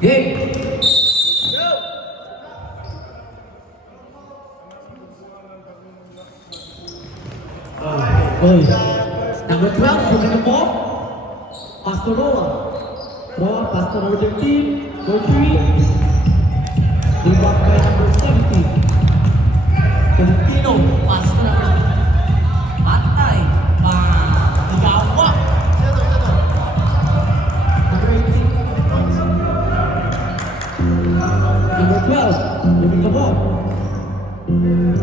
Game! Oy. Number 12, bigyan na po. Pastor Roa. Roa, Pastor number 13, number 3. Rebound by number 17. Filipino, Pastor number 3. Patay. Igawa. Number 18. Number 12, bigyan na po.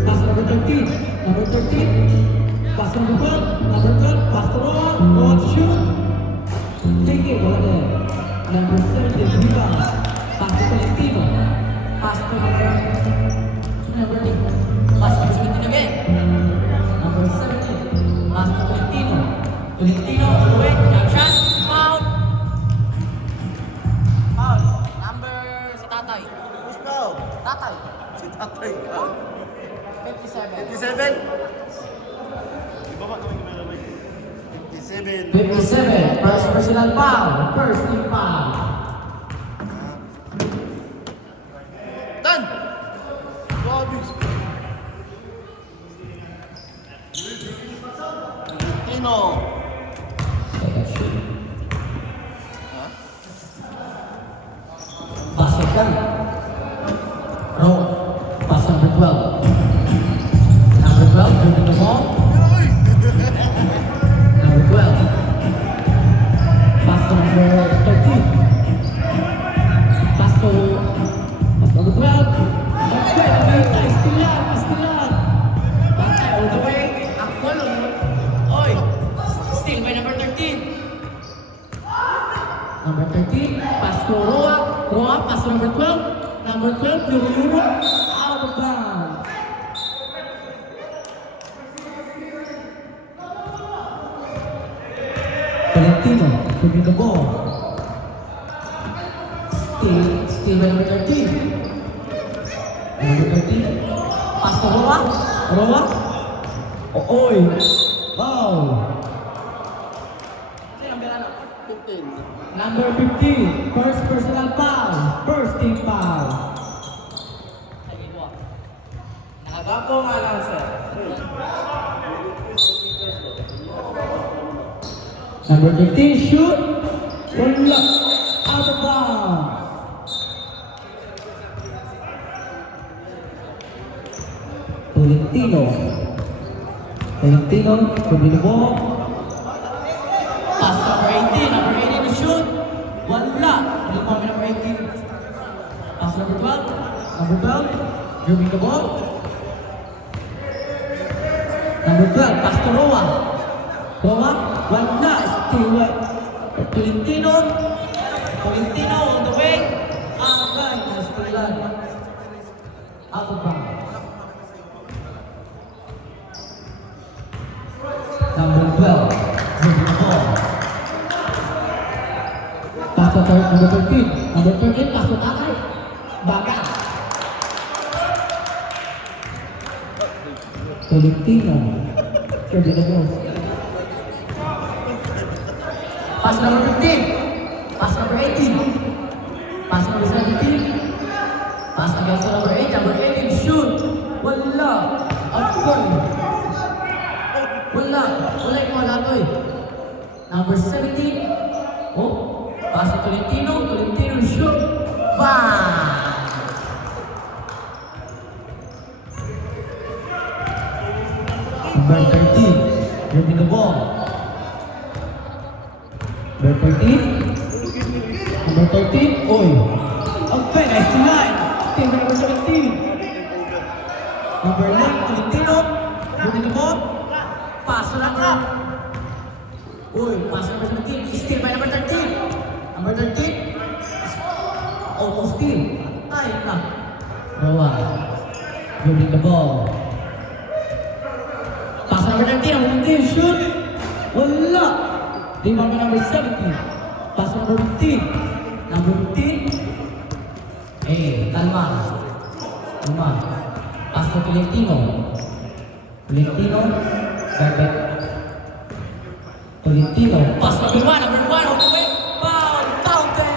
Pastor number 13, number 13. Pastor number 12, Pastor Roa, Roa to shoot. Take it, wala na. Number 17, Viva. Pastor Valentino. Pastor number 8. Pastor 17 again. Number 17, Pastor Valentino. Valentino, wait, jump shot, foul. Foul. Number si Tatay. Who's foul? Tatay. Si Tatay. 57. 57? Iba ba kami kamera ba? 57. 57, first personal foul, first team foul. Tan! Grabe. Tino. Basket kan? Row, pass number 12. Number 12, dribbling the ball. Number 12. Pass to number 13. Pass number 12. Okay, nice, still yan. Patay, all the way. Akol, oy. Still by number 13. Number 13, pass to Roa. Roa, pass to number 12. Number 12, Euro, out of bounds. Valentino, to the ball. Still by number 13. Number 13, pass to Roa. Roa. Oh, oy. Wow. Number 15, first personal foul, first team foul. Nakagapo nga lang, sir. Number 15, shoot. Wala. Out of bounds. Valentino, to the ball. Pass number 18, number 18 to shoot. Wala. Ano pa number 18? Pass number 12. Number 12, dribbling the ball. Number 12, pass to Roa. Roa, wala. Still Valentino on the way. Agay, nastilan. Out of bounds. Number 12, dribbling the ball. Pass to number 13. Number 13, pass to Tatay. Baga. Valentino. Dribbling the ball. Pass number 15. Pass number 18. Pass number 17. Pass again to number 8. Number 18, shoot. Wala. Outgoing. Wala yung wala to eh. Number 17. Oh, pass to Tolentino, shoot. Bang! Number 13, dribbling the ball. Number 13. Number 13, oy. Okay, nice to line. Team number 17. Number 9, Tolentino, dribbling the ball. Pass to number. Uy, pass number 17. Steal by number 13. Number 13. Almost steal. Time na. Roa. Dribbling the ball. Pass number 13. Number 13. Shoot. Wala. Team number 17. Pass number 15. Number 15. Kalma. Pass to Tolentino. Bebek. Tolentino. Pass number 1, on the way. Foul, counted.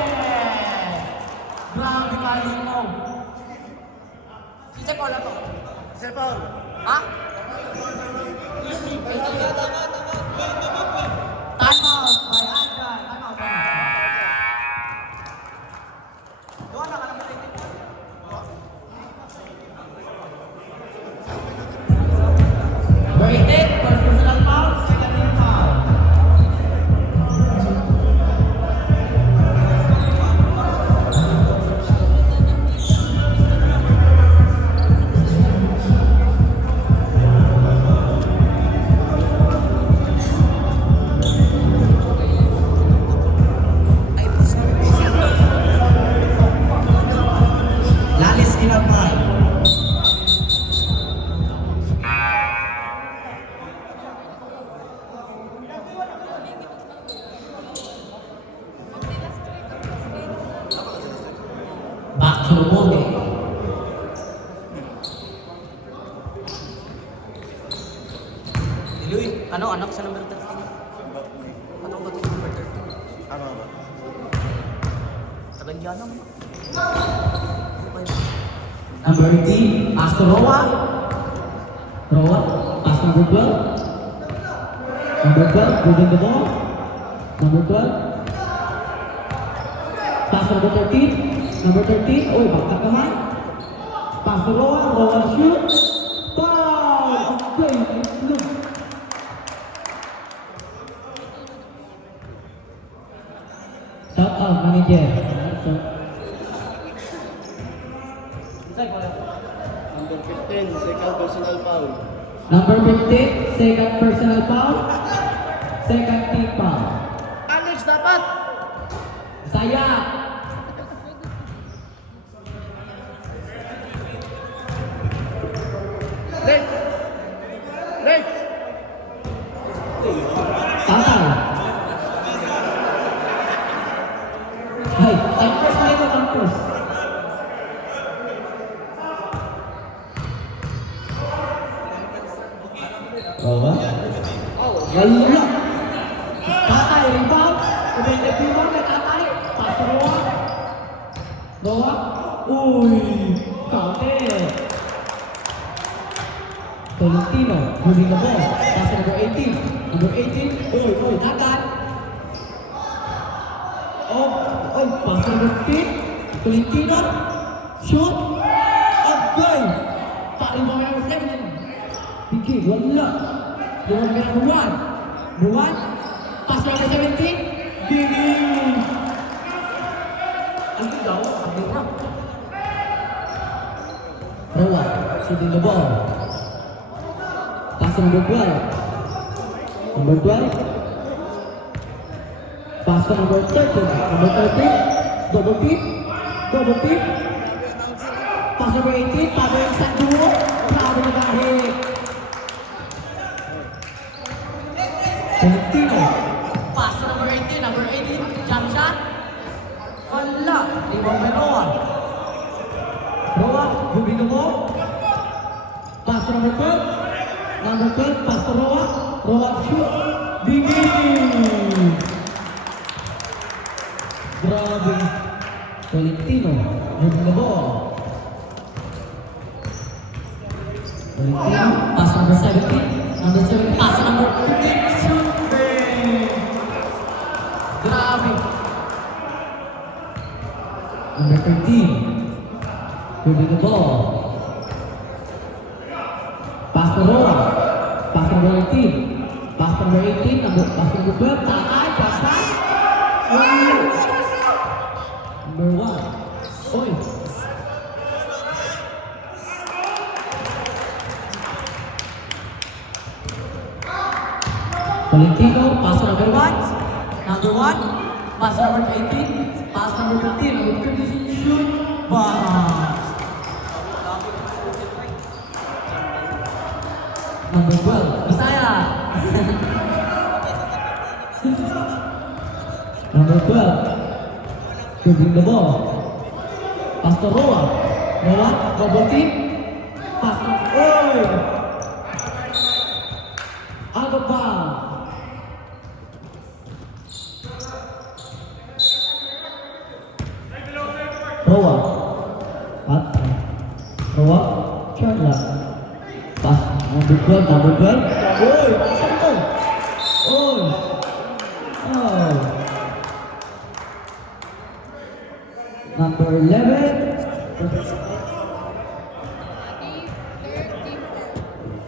Kaya naman. Number 18, pass to Roa. Roa, pass number 12. Number 12, moving the ball. Number 12. Pass number 13. Number 13, oh, bakit naman? Pass to Roa, Roa shoot. Foul! Okay, look. Shout out, manager. Number 15, second personal foul. Number 15, second personal foul. Second team foul. Alex, dapat! Saya. Legs! Legs! Tatay. Hey, time first na ito, time first. Rowa? Wala. Tatay, rebound. Kumende rebound kay Tatay. Pass to Roa. Roa. Uy, counter. Tolentino, moving the ball. Pass to number 18. Number 18. Uy, dagat. Oh, pass to number 15. Tolentino. Shoot. Okay. Paling yang 7. Pikir, wala. Luwag ka number 1. Number 1. Pass to number 17. Gigi. Ang daw, ang hirap. Roa, shooting the ball. Pass to number 12. Number 12. Pass to number 13. Number 13. Double tip. Double tip. Pass number 18. Paano yung isang duo? Grabe na kahit. Tolentino. Pass to number 18. Number 18. Jump shot. Wala. Ibang may Roa. Roa, moving the ball. Pass to number 12. Number 12, pass to Roa. Roa shoot. Digi. Grabe. Tolentino, moving the ball. Tolentino, pass number 17. Number 7, pass number 15. Shoot. Grabe. Number 13, moving the ball. Pass to Roa. Pass number 18. Pass number 18. Pass number 12. Tatay. Pass back. Number 1. Oy. Tolentino. Pass number 1. Number 1. Pass number 18. Pass number 15. Number 15. Shoot. Pass. Number 12, Bisaya. Number 12, shooting the ball. Pass to Roa. Roa, double team. Pass to Oy. Out of bounds. Roa. Roa, shot lang. Pass number 12, number 12. Oy, saan to? Oy. Oh. Number 11.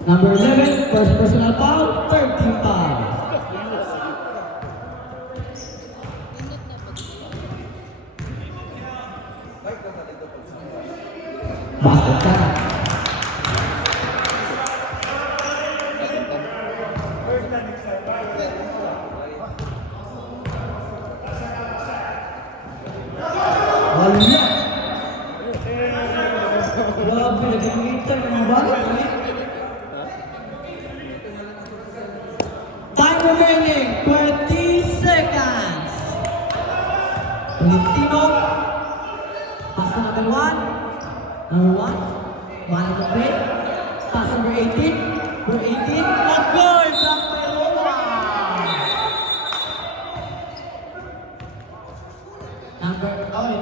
Number 11, first personal foul, 13 foul. Basket ka. Wala! Grabe, nag-iintan ng mga balik. Time remaining, 20 seconds. Tolentino. Pass to number 1. Number 1. Mali ka ba? Pass number 18. Number 18. Mag-goal! Black by Roa! Number, oh,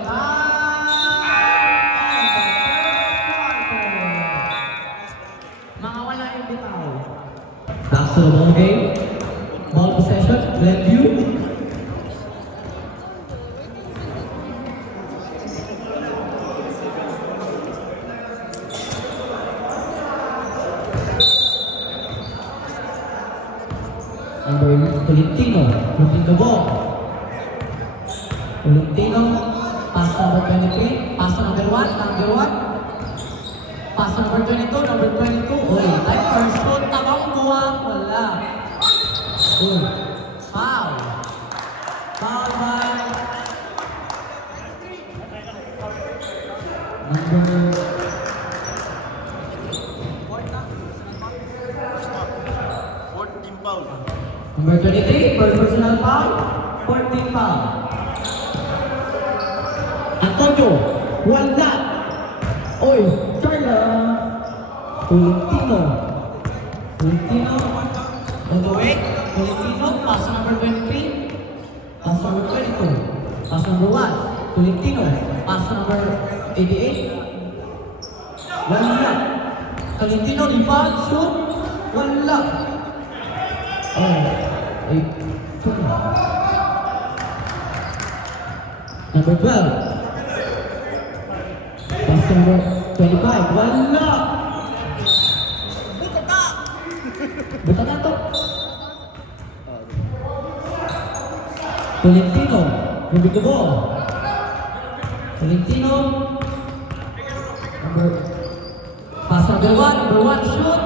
mga wala yung bitaw. Back to the ball game. Ball possession, Glenview. Number Tolentino, losing the ball. Tolentino, pass number 23, pass number 1. Pass number 22, number 22. Uy, like first shoot, tamang buwang, wala. Uy, foul. Foul by number 14 pound. Number 23, first personal foul, 14 foul. Antonio, wala. Oy, Carla. Tolentino, on the way. Tolentino, pass number 23, pass number 22, pass number 1. Tolentino, pass number 88. Wala. Tolentino, rebound, shoot. Wala. Oh, number 12. Pass number 25. Wala. Buta na to. Tolentino. Moving the ball. Tolentino. Pass number 1. Shoot.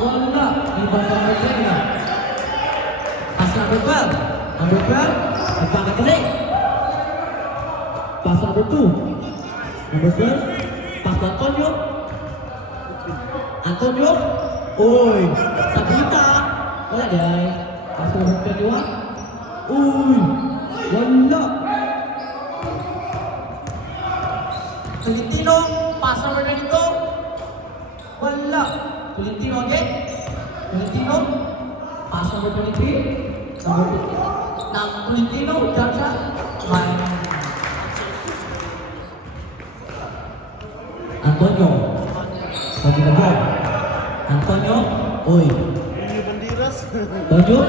Wala. Rebound number 10 na. Pass number 12. Nagpakatuloy. Pass number 2. Number 12. Pass to Antonio. Uy, sabita. Wala day. Pass number 21. Uy, wala. Tolentino, pass number 22. Wala. Tolentino again. Tolentino, pass number 23. Number 50. Tolentino, jump shot. Antonio. Pagi na ball. Antonio. Uy. Ini bandiras. Antonio.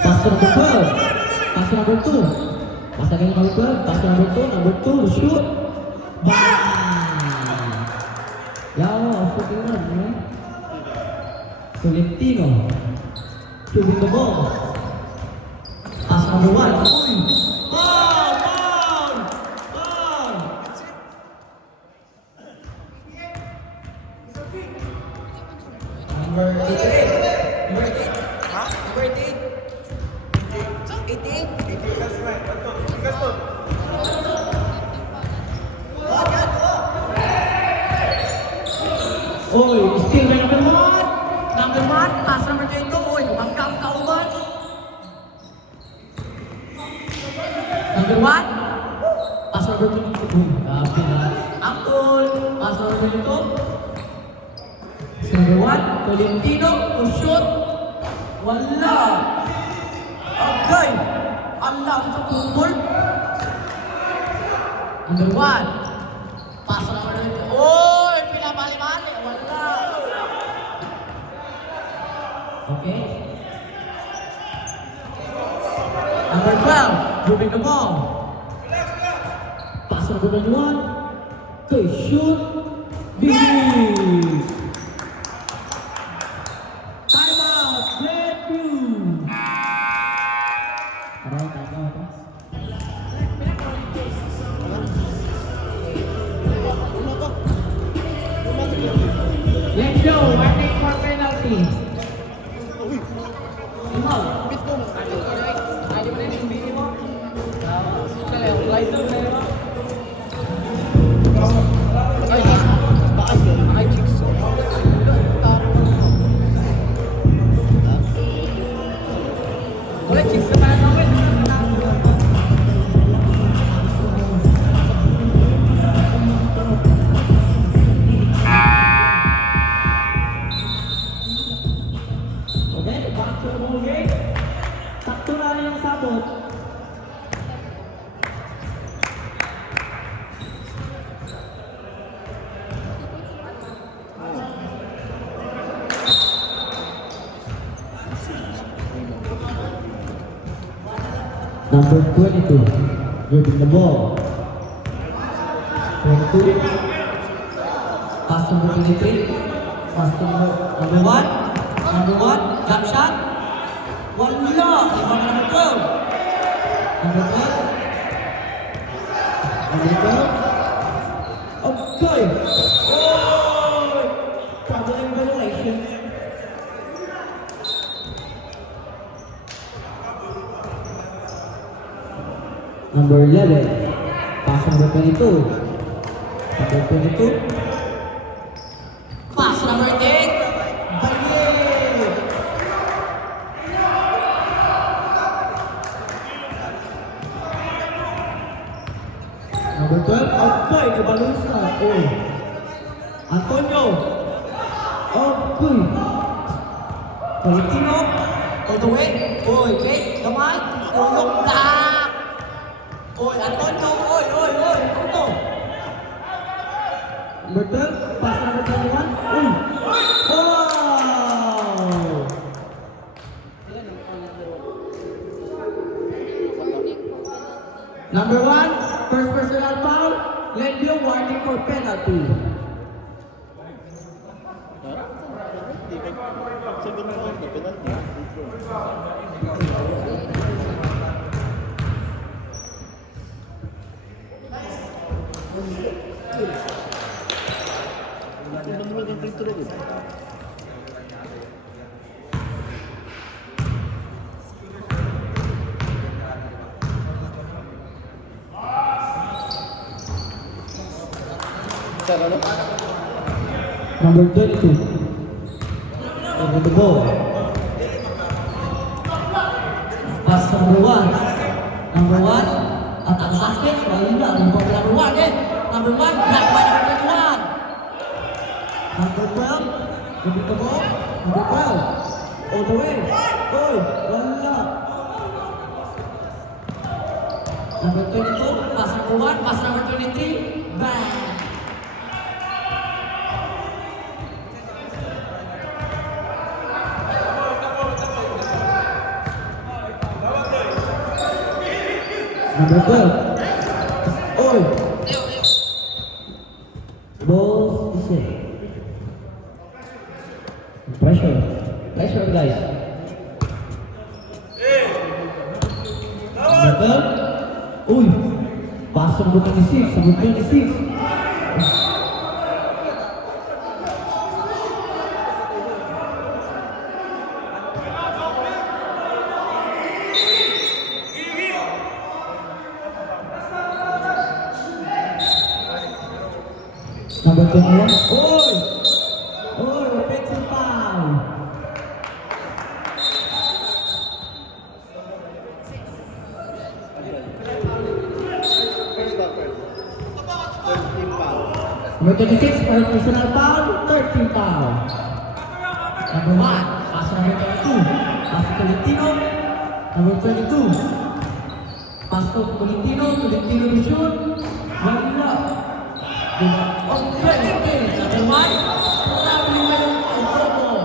Pass to number 12. Pass to number 2. Pass again number 12. Pass to number 2. Number 2. Shoot. Bang! Yawa. Shooting run. Tolentino. Shooting the ball. Pass number 1. Uy. Ball! Number 88. Number 88. Number 88. 88. Oy, still by number 1. Number 1, pass number 22. Oy, bangkang kauban. Number 1, pass number 22. Grabe na. Angkol, pass number 22. Number 1, Tolentino, to shoot. Wala. Okay. Allah, ito pumul. Number 1, pass number 22. Oy, pinabali-bali. Wala. Okay. Number 12, moving the ball. Pass number 21. Okay, shoot. Big. Time out. Glenview. Aray, time out. Let's go. Waiting for penalty. Imal. Okay, back to the ball game. Sakto na yung sabot. Number 22, dribbling the ball. 22. Pass number 23. Pass number 1. Number 1, jump shot. Wala! Ibang number 12. Number 12. Number 12. Okay! Oh! Traveling violation. Number 11. Pass number 22. Number 22. Pass number 8. Balik! Number 12. Okay, nabalus na. Oh. Antonio. Okay. Valentino. All the way. Oy, okay. Kamay. Tulog na. Oy, Antonio. Oy, oy, oy. Antonio. Number 12. Pass number 21. Uy. Wow. Number 1, first personal foul, Lendio warning for penalty. Second foul na penalty. Ano naman yung pintura dito? Number 22. Over the ball. Pass number 1. Number 1. At ang basket, wala. Number 1 eh. Number 1, block by number 21. Number 12. Over the ball. Number 12. All the way. Oy, wala. Number 22. Pass number 1. Pass number 23. Bang. Number 12. Oy. Balls is it. Pressure. Pressure, guys. Number 12. Uy. Pass number 26. Number 26. Number 21. Oy! Oy, offensive foul. First ball first. Third team foul. Number 26, for personal foul, 13 foul. Number 1, pass number 22. Pass to Tolentino. Number 22. Pass to Tolentino. Tolentino to shoot. Wala. Okay, okay. Number 1. Traveling by Antonio.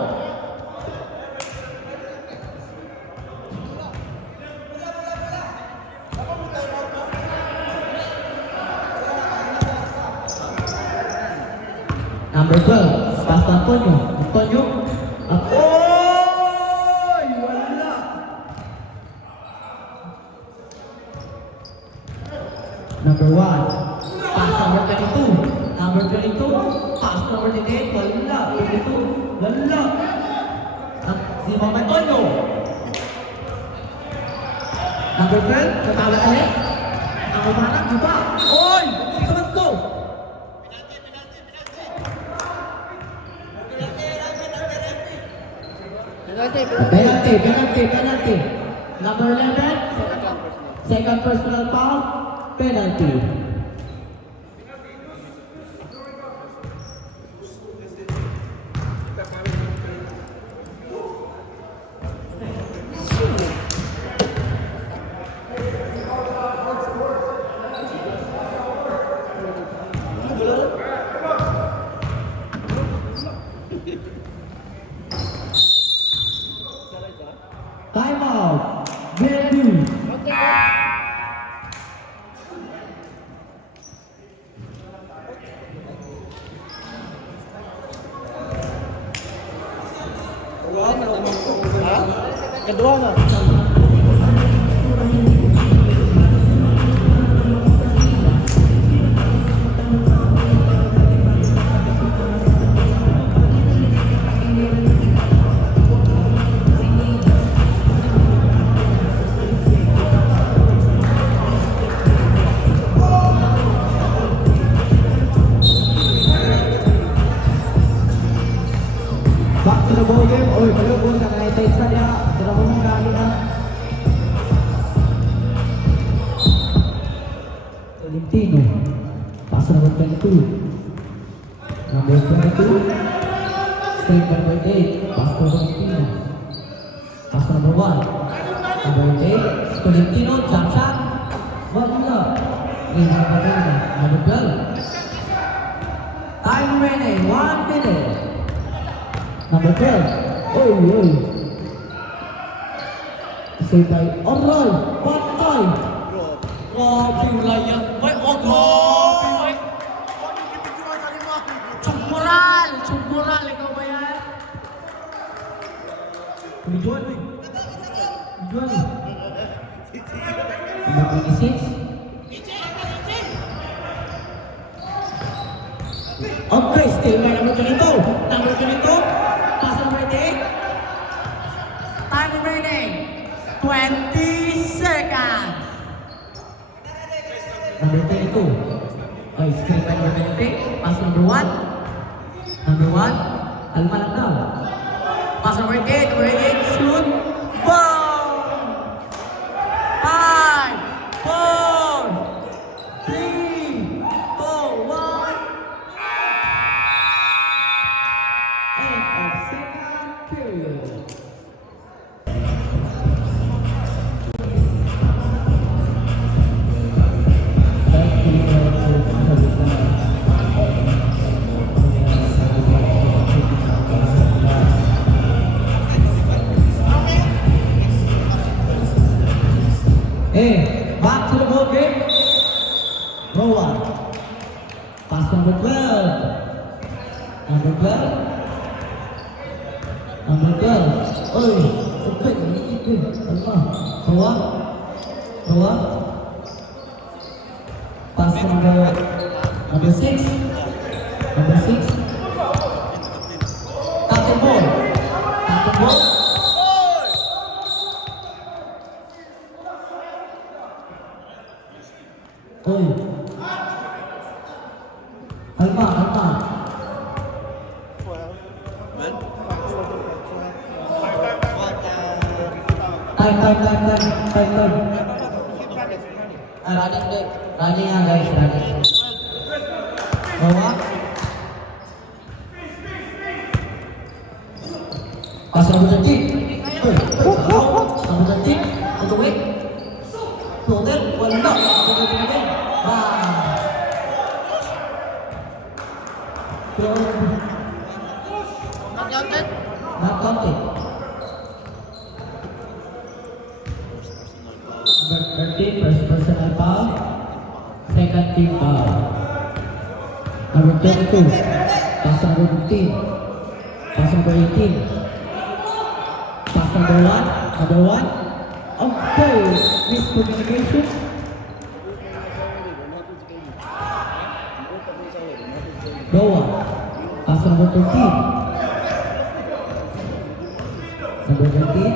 Number 12, pass to Antonio. Antonio. Oy! Wala. Number 1, pass number 22. Number 22, pass number 28. Wala. 22. Wala. Si Mama Antonio. Number 12, natala ulit. Ang umanang, di ba? Oy! Sige naman to. Penalty. Number 11, second personal foul, penalty. Time out. Game 2. Dalawa na. Back to the ball game. Oy, balik po sa United sa niya. Sila po mong gali na. Tolentino. Pass number 22. Number 22. Straight number 8. Pass to Tolentino. Pass number 1. Number 8. Tolentino. Jump shot. Wala. Number 12. Time remaining. 1 minute. Number 12. Oy, oy. Saved by Oroy. Patay. Grabe, wala yan. May Oroy. Chugmural! Chugmural! Ikaw ba yan? Tumijuan, oy. Tumijuan, oy. Number 26. Okay, still by number 22. Number 22. Pass number 8. Time remaining. 20 seconds. Number 22. Okay, screen by number 23. Pass number 1. Number 1. Alma lang daw. Pass number 8. Number 8. Shoot. Ball! 5, 4, 3, 2, 1. End of second period. Hey, back to the ball game. Row 1. Pass number 12. Number 12. Number 12. Oi, okay, ikut. Allah. Bawa. Bawa. Pass number 6. Number 6. Tackle ball. Tackle ball. Oi. Alma, Alma. Time. Running deh. Running ya guys, running. Bawa. Pas rambut cantik. Rambut cantik. Untuk wait. Hotel, wala. Not counted? Not counted. Number 13, first personal foul. Second team foul. Number 22, pass number 15. Pass number 18. Pass number 1. Number 1. Okay, miscommunication. Goa. Pass number 13. Number 13.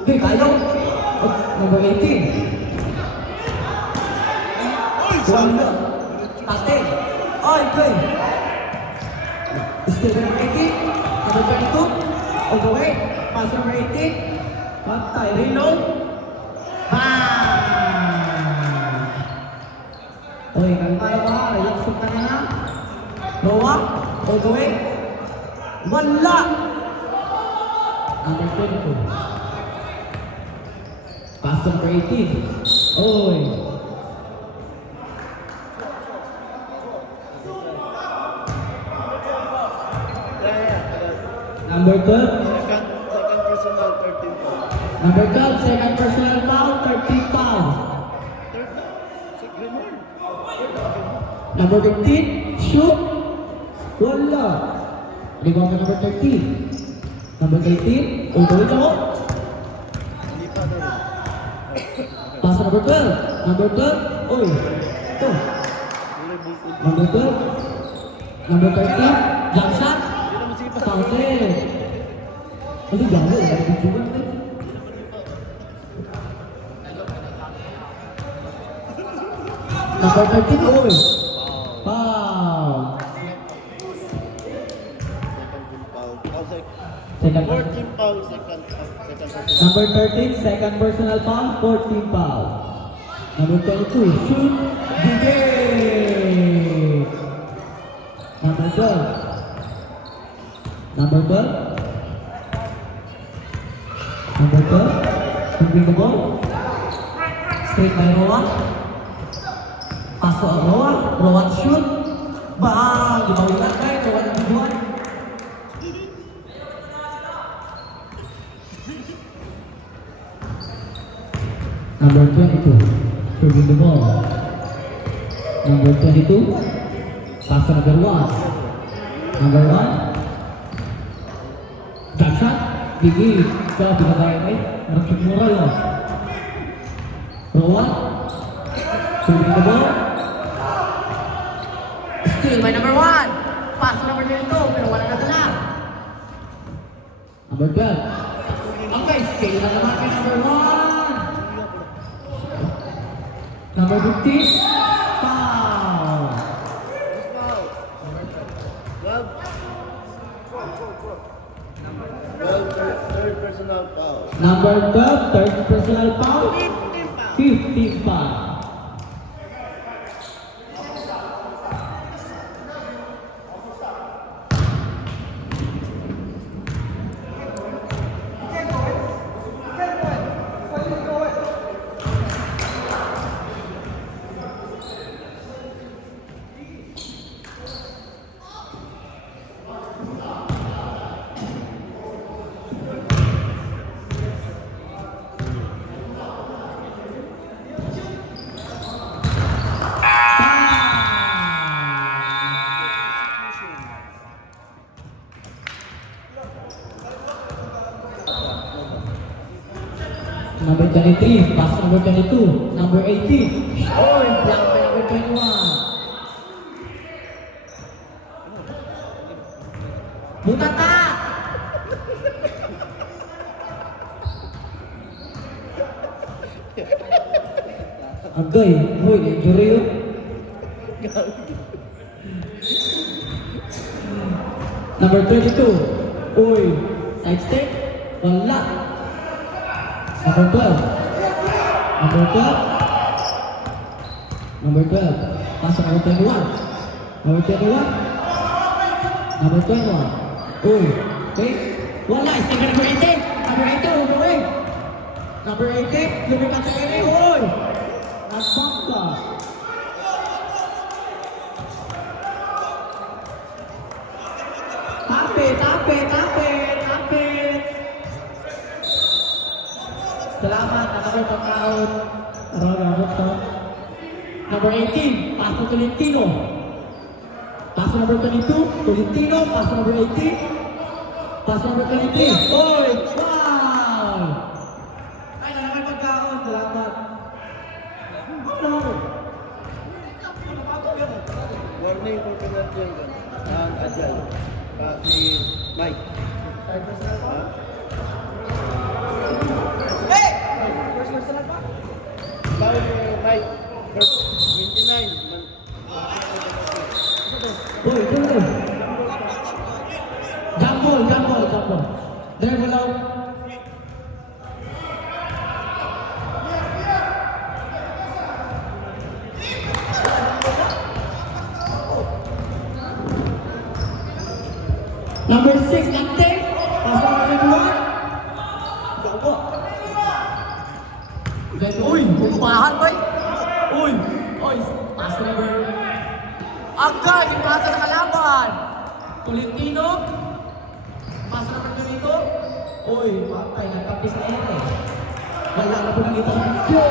Okay, tayo. Oh, number 18. Wanda. Tate. Ay, okay. Still number 18. Number 22. All the way. Pass number 18. Patay. Reload. Oy, kalma na ba? Relax ka na. Noah. All the way. Wala. Number 22. Pass number 18. Oy. Number 12. Second personal, 13 po. Number 12, second personal foul, 13 foul. Third na. Second one. Number 15, shoot. Wala. Rebound number 13. Number 13, Oy, tuloy mo. Hindi pa daw. Pass to number 12. Number 12, Oy. Ito. Wala bukod. Number 12. Number 13, jump shot. Hindi naman sige pa. Fountain. Ano gago? Ano bigyan mo? Number 13, Oy. Foul. Second Second. foul. 14 foul, second foul. Number 13, second personal foul, 14 foul. Number 22, shoot, begin. Number 12. Number 12. Number 12. Bring the ball. Straight by Rowan. Pass to Rowan. Rowan shoot. Bang! Dibawi lang tayo. Rowan ang tujuan. Number 22, serving the ball. Number 22, pass to number 1. Number 1, jump shot, bigay. Ikaw, pinagaya mo eh. Marapit mura yun. Rowan, serving the ball. Steal by number 1. Pass to number 22, pero wala na dala. Number 12. Okay, scale na naman kay number 1. Number 15, foul. Well, third personal foul. Number 12, third personal foul. 15 foul. Number 23, pass to number 22. Number 18, oh, block by number 21. Butata! Agay, hoy, injury yun. Number 22, oy, side step, wala. Number 12, number 12, number 12, pass to number 21, number 21, number 21, oy, okay, wala, stick number 18, number 18, overway. Number 18, lumipat sa kanya, oy, nagbang ka. Tape. Salamat, nakapay pagkaon. Araw-araw to. Number 18, pass to Tolentino. Pass to number 22, Tolentino, pass to number 18. Pass to number 23. Oy, wow! Ay, nakapay pagkaon. Salamat. Ano? Warning for penalty yan. Ang Ajay. Si Mike. Foul ni Mike. First 29. Oy, ito. Jump ball. There, below. Number 6, Lante. Pass to number 21. Gawa. Uy, bumahan boy. Uy! Oy! Pass to number... Agad, yung pasa na kalaban. Tolentino. Pass to number 22. Uy! Patay, nagkapis na yan eh. Wala na po nakita sa video.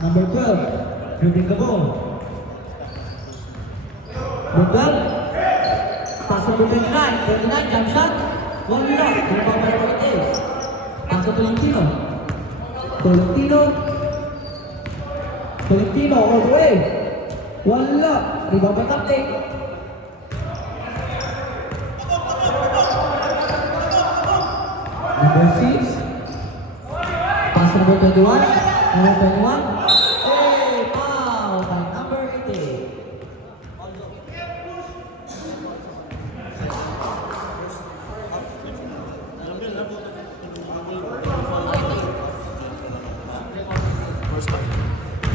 Number 12. Dribbling the ball. Number 12. Pass to Pass number 29. 29, jump shot. Wala. Rebound by number 8. Pass to Tolentino. Tolentino. Tolentino all the way. Wala. Rebound by Taptic. Number 6. Pass number 21. Number 21. Hey, foul by number 18.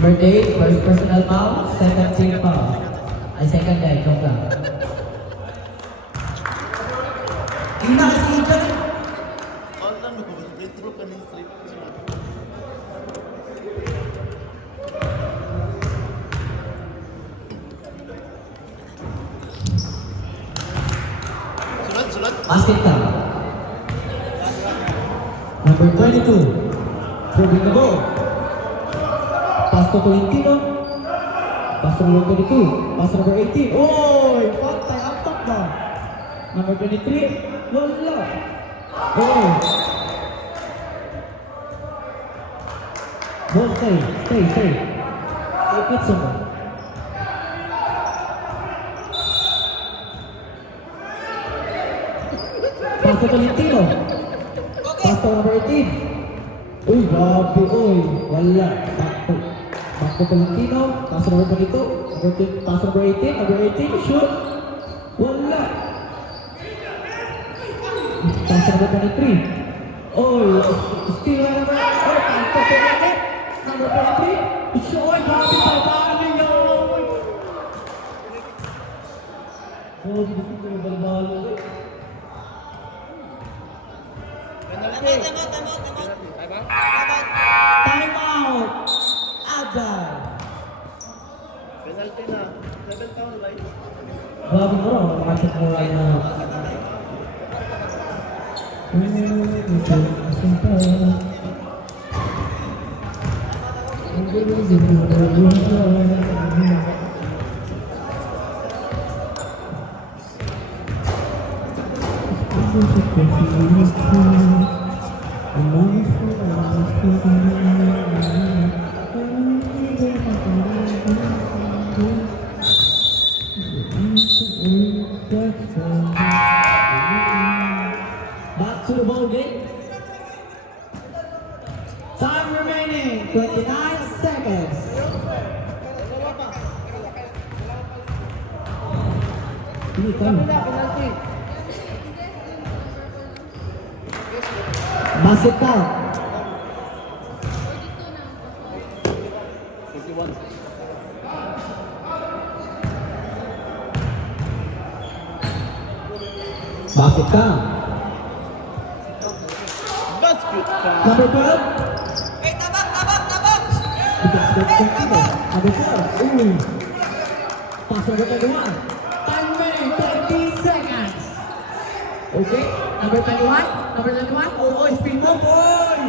Birthday, first personal foul, second team foul. Ay, second guy, joke lang. Ina kasi ito. Basket ka. Number 22. Dribbling the ball. Pass to Tolentino. Pass to number 22. Pass to number 18. Oy! Patay! Up top ba? Number 23. Wala. Oh. Ball stay. Stay. Take it somewhere. Pass to Tolentino. Pass to number 18. Uy, grabe, uy. Wala. Back to Tolentino. Pass to number 22. Pass to number 18. Number 18, shoot. Wala. Pass to number 23. Uy, still number. Uy, pass to number 23. Shoot, uy, grabe, pagbahan niyo. Oh, hindi ko balbalo, uy. Time out! Agad! Penalty na. 7 foul, right? Grabe mo, makachit mo lang na. Back to the ball game. Time remaining, 29 seconds. Ini kan. Basket count. 51. Basket count. Basket foul. Number 12. Hey, tabak! Number 4. Uy. Pass number 21. Time remaining, 30 seconds. Okay. Number 21. Oh, spin mo, boy.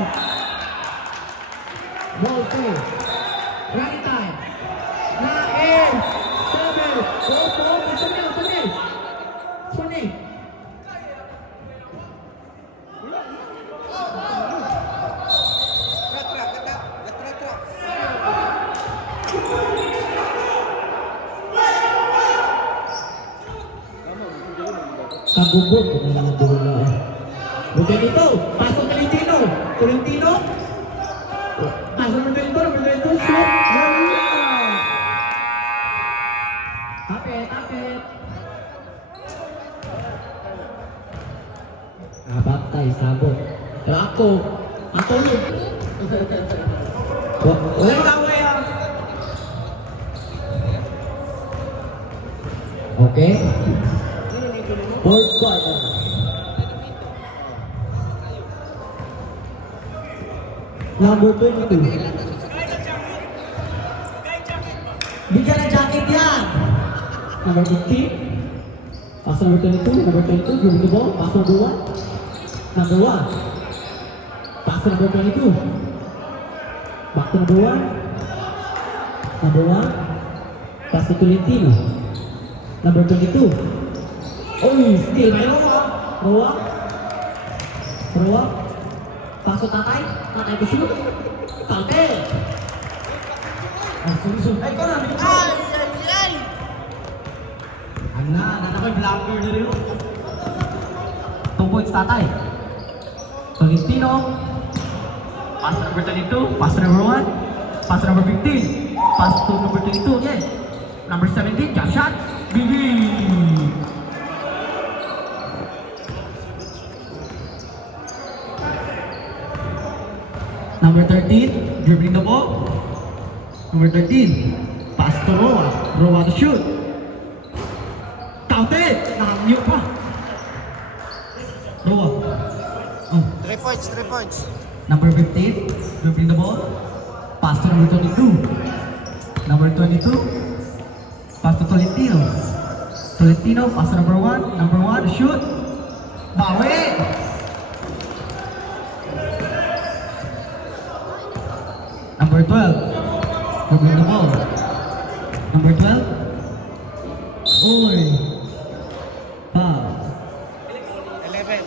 Ball play. Running time. 9, 7, 20. Kabubot ko na lang bola. Bukan itu, pasok Tolentino. Pasok Tolentino, shoot. Tapet. Bantay, sabot. Pero ako yun. Wala ka mo yan. Okay. Fourth quarter. Number 22. Bigyan ng jacket yan. Number 15. Pass number 22. Number 22. Give the ball. Pass number 1. Number 1. Pass number 22. Back to number 1. Number 1. Pass to Tolentino. Number 22. Uy, steal by Roa. Roa. Roa. Pasok tatay. Tatay ko shoot. Kalte. Ang susunod. Ay, ikaw na. Ana, nanakoy vlogger na rin. 2 points tatay. Tolentino. Pass number 22. Pass number 1. Pass number 15. Pass to number 22 again. Number 17. Jump shot. Bibi. Number 13. Dribbling the ball. Number 13. Pass to Roa. Roa to shoot. Counted! Nakamute pa. Roa. Oh. 3 points, 3 points. Number 15, dribbling the ball. Pass to number 22. Number 22, pass to Tolentino. Tolentino, pass to number 1. Number 1, shoot. Bawi! Number 12, dribbling the ball. Number 12, Uy. Foul. 11.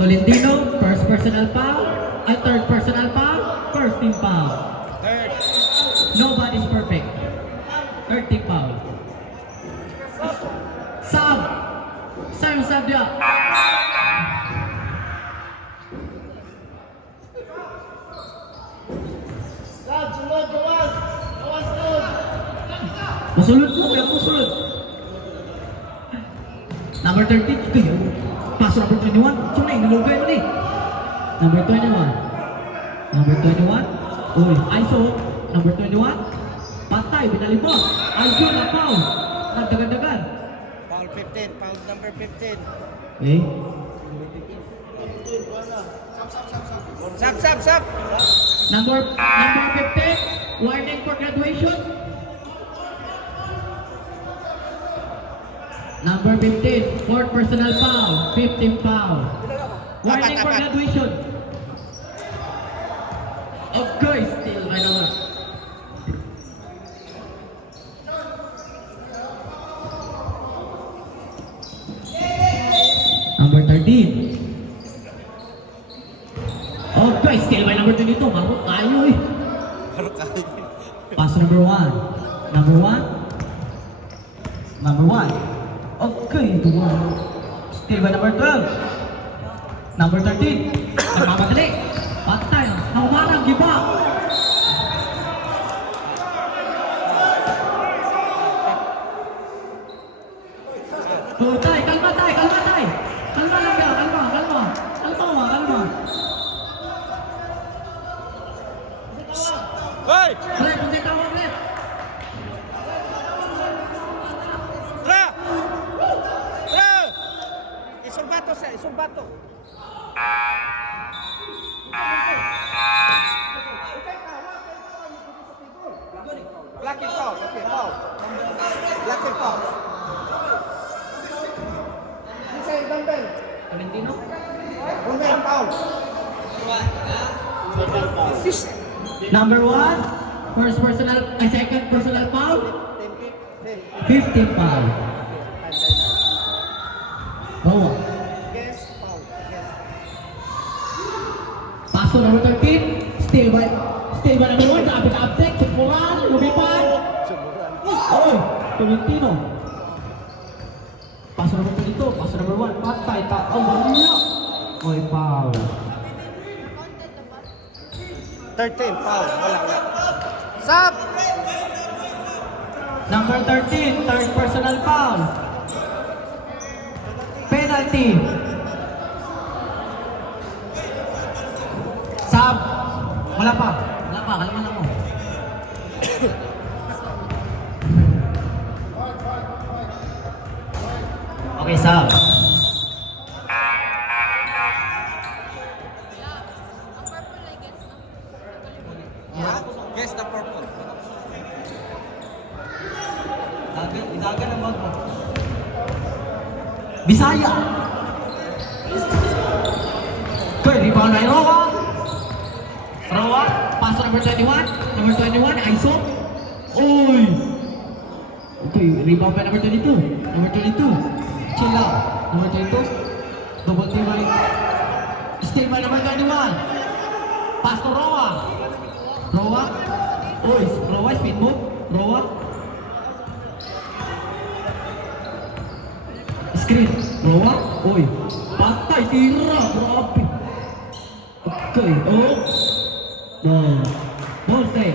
Tolentino, first personal foul, and third personal foul, first team foul. Third. Nobody's perfect. Third team foul. Sab! Sab sab dia. Sab, sunod, gawas. Gawas doon. Musulod mo, kaya musulod. Number 13, ito yun. Pass number 21. So na, inalugay mo ni. Number 21. Number 21. Uy, ISO. Number 21. Patay, binalibot. ISO na foul. Nagdagan-dagan. Foul 15, foul number 15. Eh? Sab, sab, sab. Number 15. Warning for graduation. Number 15, fourth personal foul, 15 foul. Warning for graduation. Okay, still by number. Number 13. Okay, still by number 22. Marot tayo eh. Pass number 1. Number 1. Number 1. Okay, ito one. Still by number 12. Number 13. Nagmamadali. Patay. Naumarang giba. Oh, tay, kalma tay, kalma tay. Kalma lang ka, kalma, kalma. Kalma, kalma. Hoy! Pre, kung di tawag ulit. Tra! Tra! Isurbato siya, isurbato. Lucky foul, lucky foul. Lucky foul. Isa yung dumbbell. Tolentino? Dumbbell foul. Number 1, first personal, second personal foul, 15 foul. Oh. Yes, foul. Yes. Pass to number 13, still by number 1, kapit-kapit, Tukuran, lumipad. Oh, Tolentino. Pass to number 22, pass to number 1, patay, oh, baliya. Oh, foul. 13, foul. Wala, wala. Sab! Number 13, third personal foul. Penalty. Sab. Wala pa. Wala pa. Kalaman lang mo. Okay, Sab. Guess the purple. Idagan ang mag mo. Bisaya. Okay, rebound by Roa. Roa, pass to number 21. Number 21, ISO. Uy! Okay, rebound by number 22. Number 22. Chill out. Number 22. Double team by. Steal by number 21. Pass to Roa. Roa. Uy, Roa, speed move. Roa. Screen. Roa. Uy. Patay, tira. Grabe. Okay, oh. Ball. Ball stay.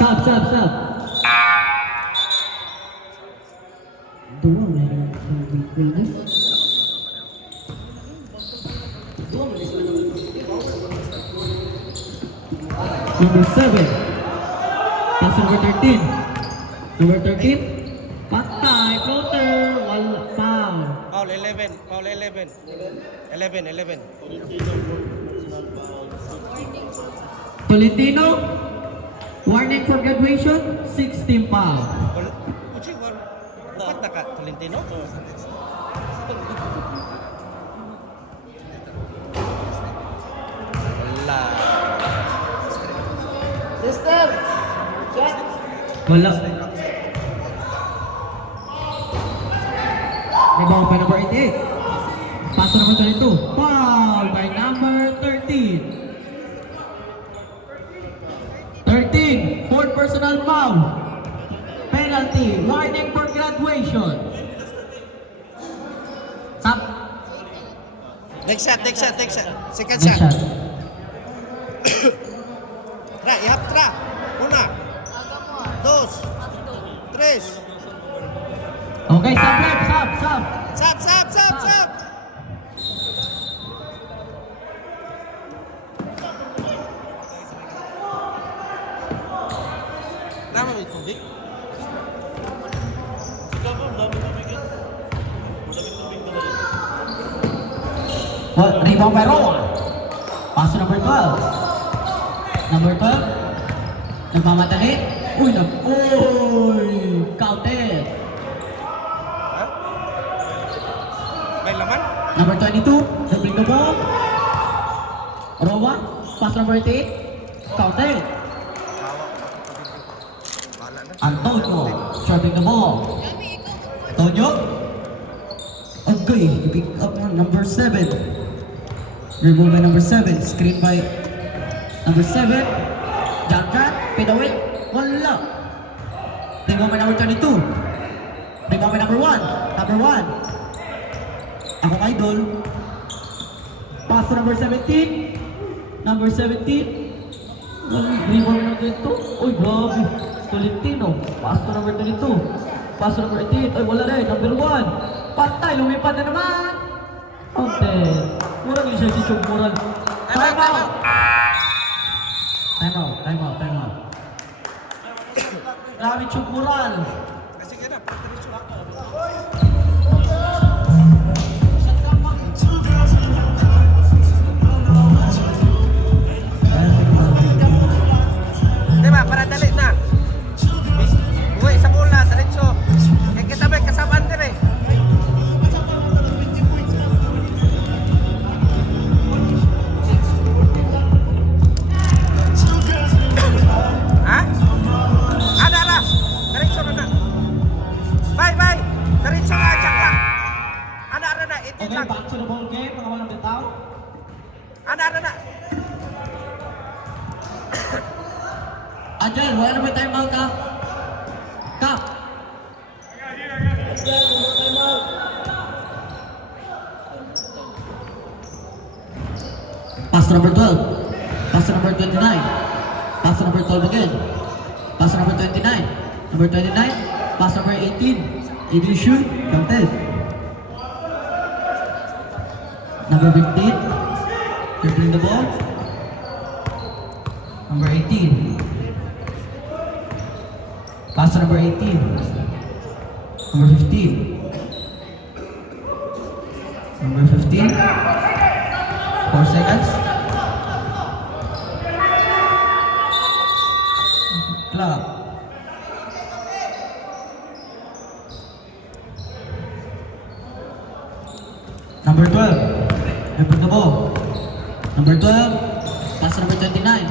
Sub. Dua na yung pwede. Number 7. Pass number 13. Number 13. Patay, floater. Wala, foul. Foul 11. Foul 11. 11. Tolentino. Warning for graduation. 16 foul. Uchi, upat na ka, Tolentino? Wala. Sister! Shot! Wala. Rebound by number 88. Pass to number 22. Foul by number 13. 13. Fourth personal foul. Penalty. Warning for graduation. Stop. Next shot. Second Next shot. shot. Tra, ihap tra. Una. Dos. Tres. Okay, stop rep. Stop. Sap. Nama may tubig? Well, rebound by Roa. Pass to number 12. Number 12. Nagmamadali. Uy, counted. Ha? May laman? Number 22. Dribbling the ball. Roa. Pass number 88. Counted. Antonio. Serving the ball. Antonio. Okay, pick up on number 7. Remove by number 7. Screen by number 7. Jump shot. Fade away. Wala. Remove by number 22. Remove by number 1. Number 1. Ako idol. Pass to number 17. Number 17. Remove by number 22. Uy, grabe. Tolentino. Pass to number 22. Pass to number 18. Ay, wala rin. Number 1. Patay. Lumipad na naman. Okay. Murang yung siya si Chug Mural. Time out. Grabe Chug Mural. Kasi kaya na. Diba, para dali na. Uy, sa bola, diretso. Eh, kita may kasamaan din eh. Ha? Ada. Diretso na na. Bye. Diretso na, check lang. Ada na, 18 Okay, lang. back to the ball game. Mga walang bitaw. Ada na. Angel, wala naman time out ha. Kap. Pass to number 12. Pass to number 29. Pass to number 12 again. Pass to number 29. Number 29. Pass number 18. If you shoot, counted. Number 15. Dribbling the ball. Number 18. Pass to number 18. Number 15. Number 15. 4 seconds. Clock. Number 12. Dribble the ball. Number 12. Pass to number 29.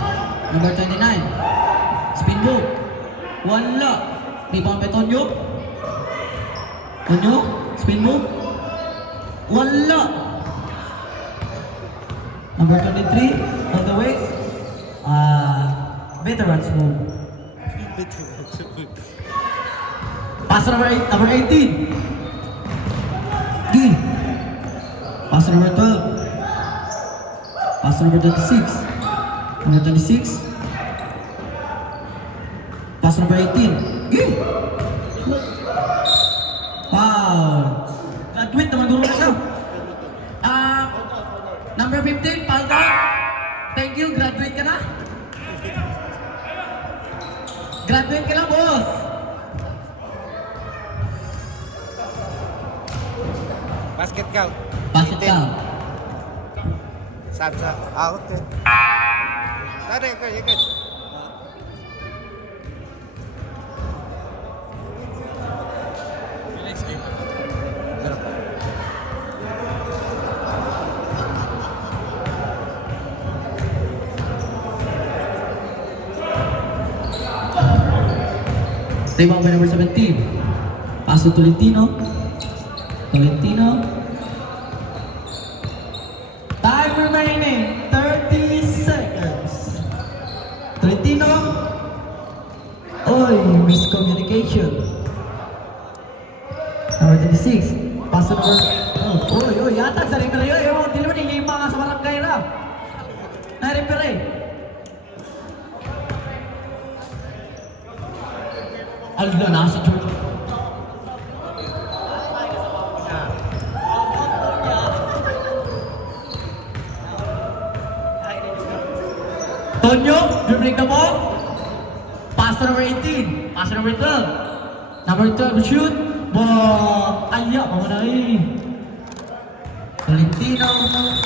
Number 29. move. Wala. Rebound by Tonyo. Tonyo, spin move. Wala. Number 23, on the way. Veterans move. Pass number 18. G. Pass number 12. Pass number 26. Number 26. Pass number 18. G. Wow. Graduate naman guro na siya. Number 15, Palda. Thank you, graduate ka na. Graduate ka na, boss. Basket count. Basket ka. Sab. Okay. Tara, ikot. Rebound by number 17. Pass to Tolentino. Time remaining 30 seconds. Tolentino. Oy, miscommunication. Number 26. Pass to number... Oy, yata sa referee. Oy, di naman nilima nga sa barangay na. Na-referee. Alda na si George. Tonyo, dribbling the ball. Pass to number 18. Pass to number 12. Number 12 shoot. Ball. Ayak, pamanay. Tolentino.